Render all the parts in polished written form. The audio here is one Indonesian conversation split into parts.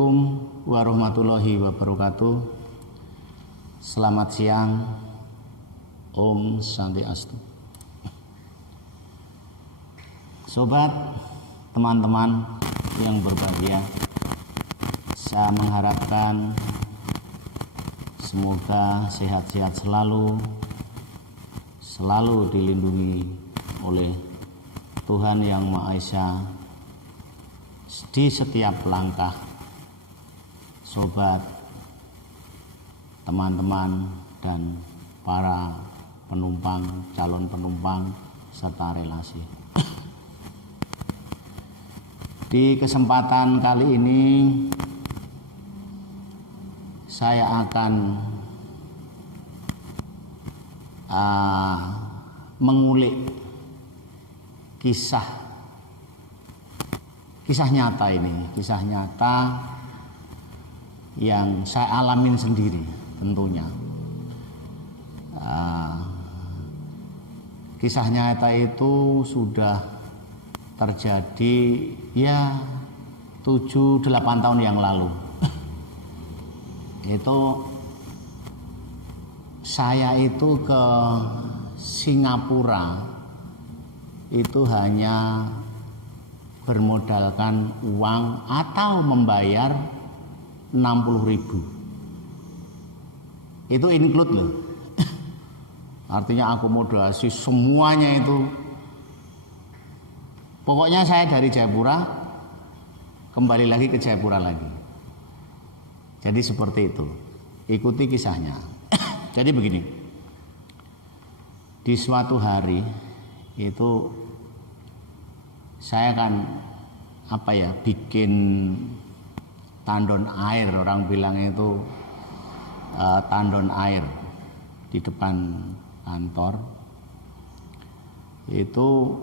Assalamualaikum warahmatullahi wabarakatuh. Selamat siang. Om Santiastu. Sobat, teman-teman yang berbahagia, saya mengharapkan semoga sehat-sehat selalu dilindungi oleh Tuhan Yang Maha Esa di setiap langkah sobat, teman-teman, dan para penumpang, calon penumpang, serta relasi. Di kesempatan kali ini saya akan mengulik kisah nyata ini, kisah nyata yang saya alamin sendiri tentunya. Kisah nyata itu sudah terjadi ya 7-8 tahun yang lalu. Itu saya itu ke Singapura itu hanya bermodalkan uang atau membayar 60.000. Itu include loh. Artinya akomodasi semuanya itu. Pokoknya saya dari Jayapura kembali lagi ke Jayapura lagi. Jadi seperti itu. Ikuti kisahnya. Jadi begini. Di suatu hari itu saya kan bikin tandon air, orang bilang itu tandon air di depan kantor. Itu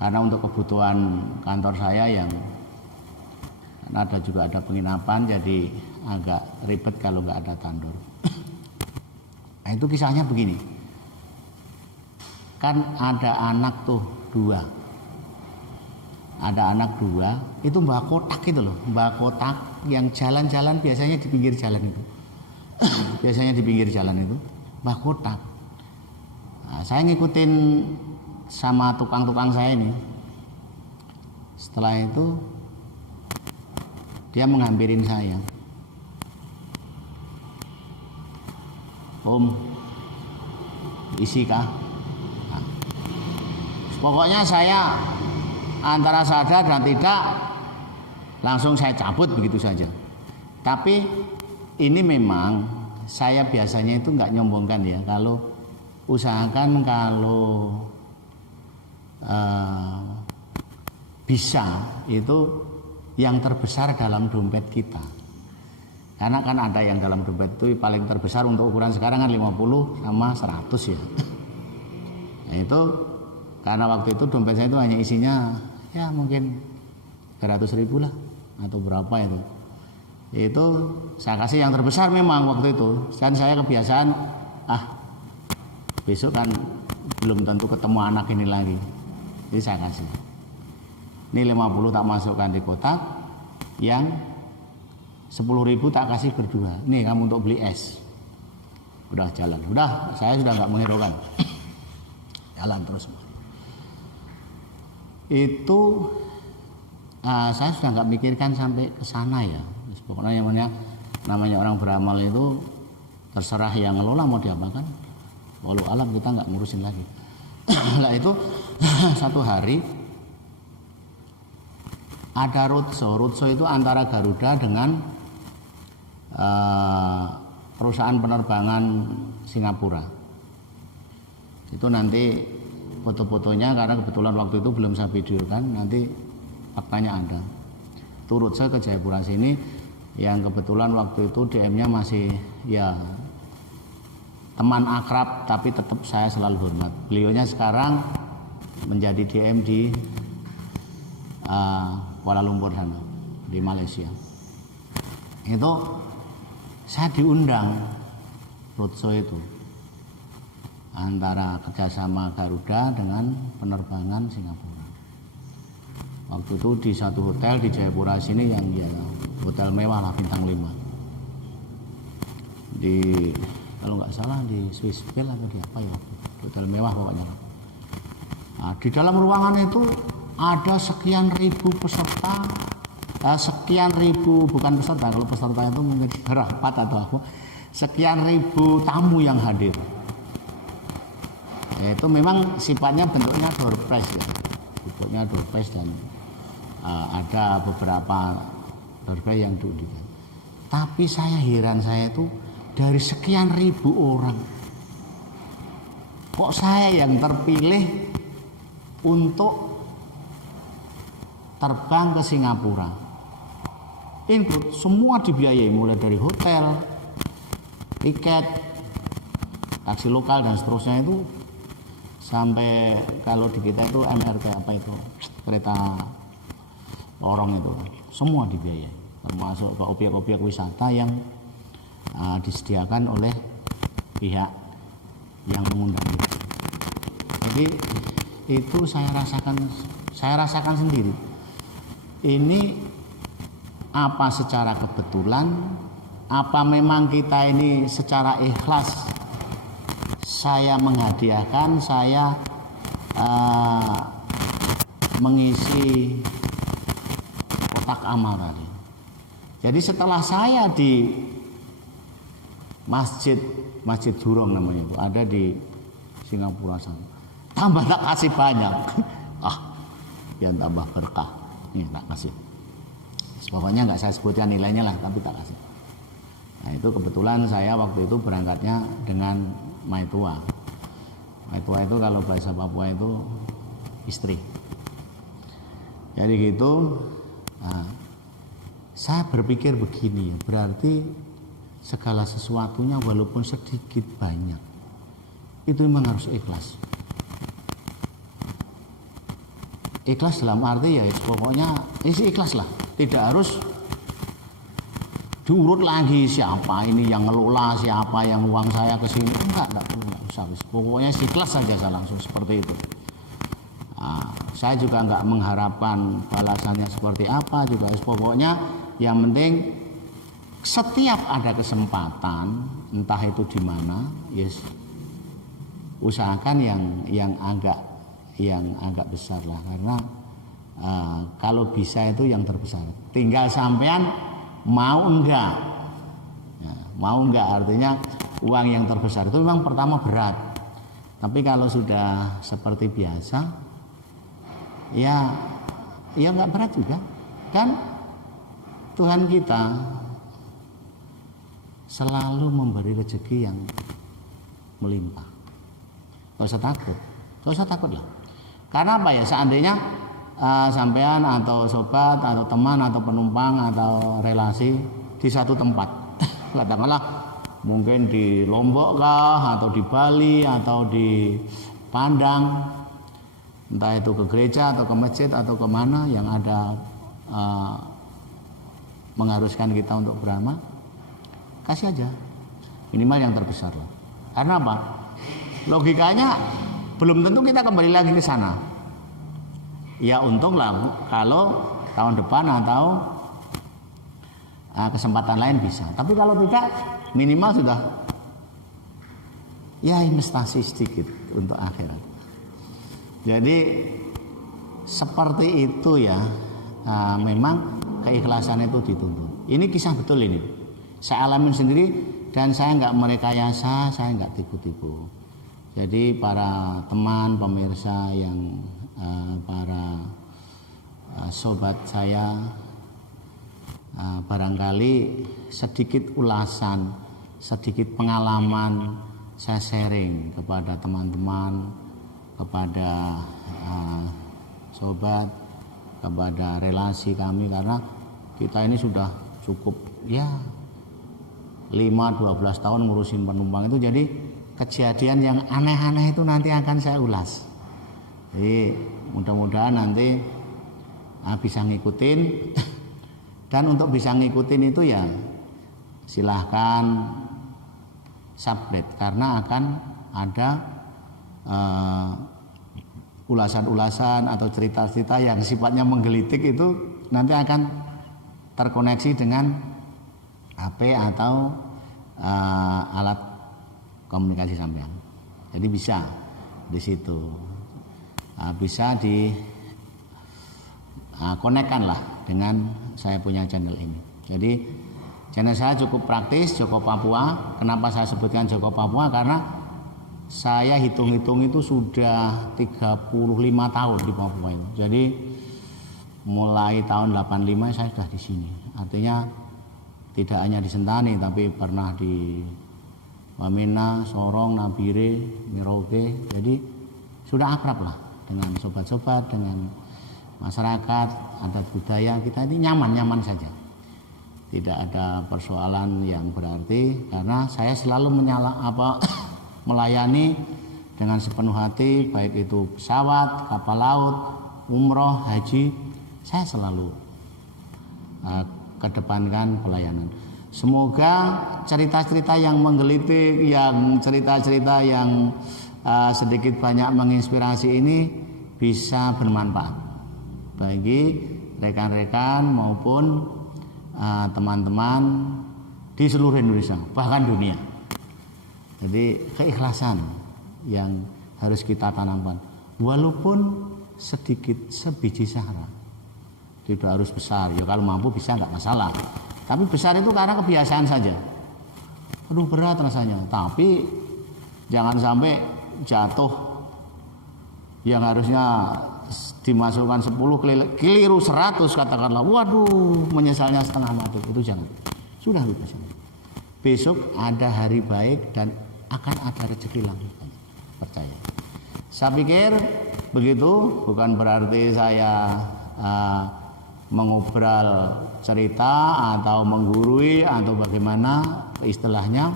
karena untuk kebutuhan kantor saya yang ada penginapan, jadi agak ribet kalau nggak ada tandon. Nah, itu kisahnya begini. Kan ada anak tuh 2. Ada anak 2, itu mbak kotak itu loh, mbak kotak yang jalan-jalan biasanya di pinggir jalan itu. Biasanya di pinggir jalan itu, mbak kotak. Nah, saya ngikutin sama tukang-tukang saya ini. Setelah itu dia menghampirin saya. Om, isi kah? Nah, pokoknya saya antara sadar dan tidak langsung saya cabut begitu saja. Tapi ini memang saya biasanya itu nggak nyombongkan ya. Kalau usahakan kalau bisa itu yang terbesar dalam dompet kita. Karena kan ada yang dalam dompet itu paling terbesar untuk ukuran sekarang kan 50 sama 100 ya. Nah itu karena waktu itu dompet saya itu hanya isinya ya mungkin 300.000 lah atau berapa itu. Itu saya kasih yang terbesar memang waktu itu. Dan saya kebiasaan besok kan belum tentu ketemu anak ini lagi. Jadi saya kasih. Ini 50 tak masukkan di kotak, yang 10.000 tak kasih berdua. Nih kamu untuk beli es. Udah jalan. Udah, saya sudah nggak menghiraukan. Jalan terus. Itu saya sudah nggak mikirkan sampai ke sana ya. Pokoknya namanya orang beramal itu terserah yang ngelola mau diapakan. Walau alam kita nggak ngurusin lagi. Lah itu satu hari ada roadshow itu antara Garuda dengan perusahaan penerbangan Singapura. Itu nanti foto-fotonya karena kebetulan waktu itu belum saya videokan, nanti faktanya ada. Turut saya ke Jayapura sini, yang kebetulan waktu itu DM-nya masih ya teman akrab, tapi tetap saya selalu hormat. Beliaunya sekarang menjadi DM di Kuala Lumpur sana, di Malaysia. Itu saya diundang roadshow itu antara kerjasama Garuda dengan penerbangan Singapura. Waktu itu di satu hotel di Jayapura sini yang ya hotel mewah lah, bintang 5. Di kalau nggak salah di Swiss Bell atau di apa ya, hotel mewah pokoknya. Nah, di dalam ruangan itu ada sekian ribu peserta, sekian ribu bukan peserta, kalau peserta itu mungkin rapat atau apa, sekian ribu tamu yang hadir. Itu memang sifatnya bentuknya door prize ya, bentuknya door prize dan ada beberapa door prize yang duduk. Tapi saya heran, saya itu dari sekian ribu orang, kok saya yang terpilih untuk terbang ke Singapura. Include semua dibiayai, mulai dari hotel, tiket, taksi lokal dan seterusnya itu, sampai kalau di kita itu MRT apa itu, kereta lorong itu, semua dibiayai, termasuk ke objek-objek wisata yang disediakan oleh pihak yang mengundang itu. Jadi itu saya rasakan sendiri. Ini apa secara kebetulan, apa memang kita ini secara ikhlas saya menghadiahkan, saya mengisi kotak amal tadi. Jadi setelah saya di Masjid Jurong namanya itu, ada di Singapura sana, tambah tak kasih banyak. Yang tambah berkah, ini tak kasih. Pokoknya nggak saya sebutkan nilainya lah, tapi tak kasih. Nah itu kebetulan saya waktu itu berangkatnya dengan Maitua. Maitua itu kalau bahasa Papua itu istri. Jadi gitu, saya berpikir begini, berarti segala sesuatunya walaupun sedikit banyak itu memang harus ikhlas. Ikhlas dalam arti ya pokoknya isi ikhlas lah, tidak harus diurut lagi siapa ini yang ngelola, siapa yang uang saya ke sini, enggak usah. Pokoknya ikhlas saja, saya langsung seperti itu. Saya juga enggak mengharapkan balasannya seperti apa juga, pokoknya yang penting setiap ada kesempatan, entah itu di mana, yes, usahakan yang agak besar lah, karena kalau bisa itu yang terbesar. Tinggal sampean mau enggak, ya, mau enggak artinya uang yang terbesar itu memang pertama berat, tapi kalau sudah seperti biasa, ya enggak berat juga, kan Tuhan kita selalu memberi rezeki yang melimpah. Gak usah takut lah. Karena apa ya, seandainya sampean atau sobat atau teman atau penumpang atau relasi di satu tempat, katakanlah mungkin di Lombok kah, atau di Bali atau di Padang, entah itu ke gereja atau ke masjid atau kemana yang ada mengharuskan kita untuk beramal, kasih aja minimal yang terbesar lah. Karena apa? Logikanya belum tentu kita kembali lagi ke sana. Ya untung lah kalau tahun depan atau kesempatan lain bisa. Tapi kalau tidak, minimal sudah ya investasi sedikit untuk akhirat. Jadi seperti itu ya, memang keikhlasan itu dituntut. Ini kisah betul ini. Saya alamin sendiri dan saya nggak merekayasa, saya nggak tipu-tipu. Jadi para teman pemirsa yang para sobat saya, barangkali sedikit ulasan, sedikit pengalaman saya sharing kepada teman-teman, kepada sobat, kepada relasi kami, karena kita ini sudah cukup ya 5-12 tahun ngurusin penumpang itu, jadi kejadian yang aneh-aneh itu nanti akan saya ulas. Jadi mudah-mudahan nanti bisa ngikutin. Dan untuk bisa ngikutin itu ya silahkan subscribe, karena akan ada ulasan-ulasan atau cerita-cerita yang sifatnya menggelitik itu nanti akan terkoneksi dengan HP atau alat komunikasi sampean. Jadi bisa di situ bisa di konekkan lah dengan saya punya channel ini. Jadi channel saya cukup praktis, Joko Papua. Kenapa saya sebutkan Joko Papua? Karena saya hitung-hitung itu sudah 35 tahun di Papua itu. Jadi mulai tahun 85 saya sudah di sini. Artinya tidak hanya di Sentani tapi pernah di Wamena, Sorong, Nabire, Merauke. Jadi sudah akrab lah dengan sobat-sobat, dengan masyarakat, adat budaya kita ini nyaman-nyaman saja. Tidak ada persoalan yang berarti karena saya selalu melayani dengan sepenuh hati, baik itu pesawat, kapal laut, umroh, haji, saya selalu kedepankan pelayanan. Semoga cerita-cerita yang menggelitik, yang cerita-cerita yang sedikit banyak menginspirasi ini bisa bermanfaat bagi rekan-rekan maupun teman-teman di seluruh Indonesia, bahkan dunia. Jadi keikhlasan yang harus kita tanamkan, walaupun sedikit sebiji sahara, tidak harus besar. Ya kalau mampu bisa nggak masalah. Tapi besar itu karena kebiasaan saja. Aduh berat rasanya. Tapi jangan sampai jatuh yang harusnya dimasukkan 10 keliru 100 katakanlah. Waduh menyesalnya setengah mati. Itu jangan. Sudah lupa saja. Besok ada hari baik dan akan ada rezeki lagi, percaya. Saya pikir begitu, bukan berarti saya mengobral cerita atau menggurui atau bagaimana istilahnya.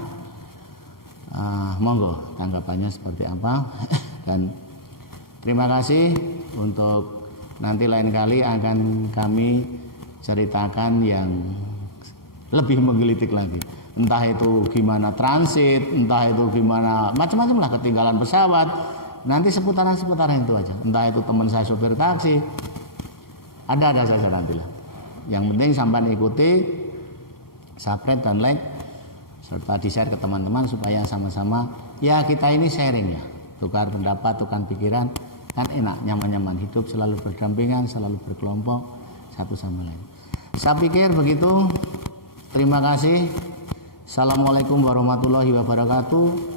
Monggo tanggapannya seperti apa. Dan terima kasih untuk nanti lain kali akan kami ceritakan yang lebih menggelitik lagi. Entah itu gimana transit, entah itu gimana macam-macam lah, ketinggalan pesawat. Nanti seputaran-seputaran itu aja. Entah itu teman saya sopir taksi, ada saja nantilah. Yang penting sampai ikuti, subscribe dan like, serta di-share ke teman-teman supaya sama-sama ya kita ini sharing ya, tukar pendapat, tukar pikiran, kan enak, nyaman-nyaman hidup, selalu berdampingan, selalu berkelompok satu sama lain. Saya pikir begitu. Terima kasih. Assalamualaikum warahmatullahi wabarakatuh.